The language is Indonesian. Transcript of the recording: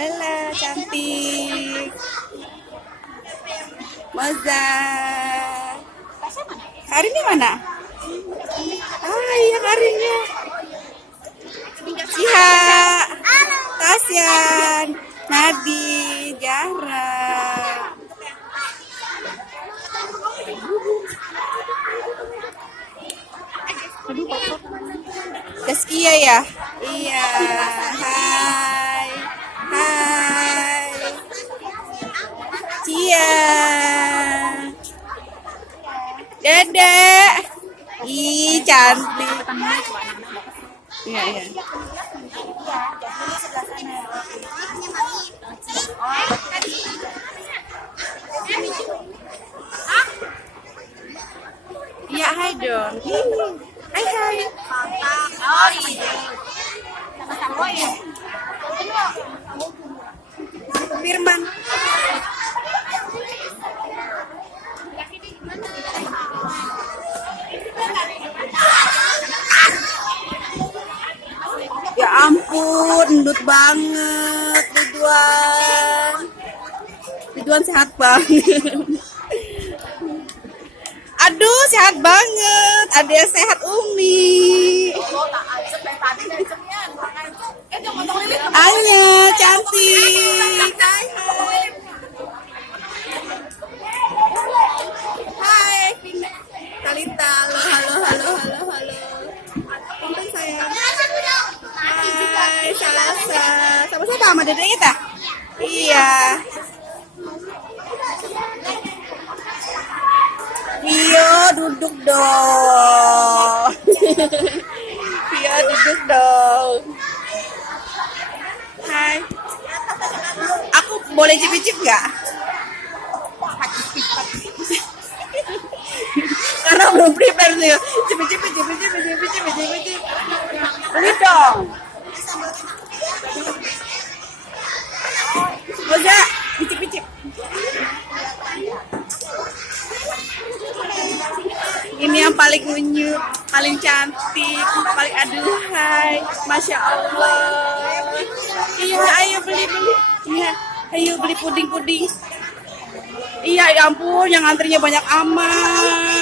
Ella cantik. Moza. Karinnya mana? Ah iya Karinnya. Siha. Tasyan. Nadi. Jahra. Zaskia ya? Iya. Hai. Hai. Cia. Dedek. Ih, cantik. Iya, iya. Iya, hai dong. Hai, hai. Oh iya. Sama-sama ya. Firman. Ya ampun, endut banget Ridwan. Ridwan sehat banget. Aduh, sehat banget. Ada yang sehat Umi. Anya, cantik. Hai, hai. Hai, Vina. Talita, halo, halo, halo, halo, halo. Punten sayang. Hai, Salasa. Sama-sama sama Dede kita? Iya. Vio duduk dong. Vio duduk dong. Hai. Aku boleh cicip-cicip nggak? Karena belum prepare nih. Cicip-cicip, cicip-cicip, cicip-cicip, cicip-cicip. Beli dong. Moza, cicip-cicip. Ini yang paling unyu, paling cantik, paling aduhai, masya Allah. Iya, ayo beli. Iya, ayo beli puding. Iya, ya ampun, yang antrinya banyak amat.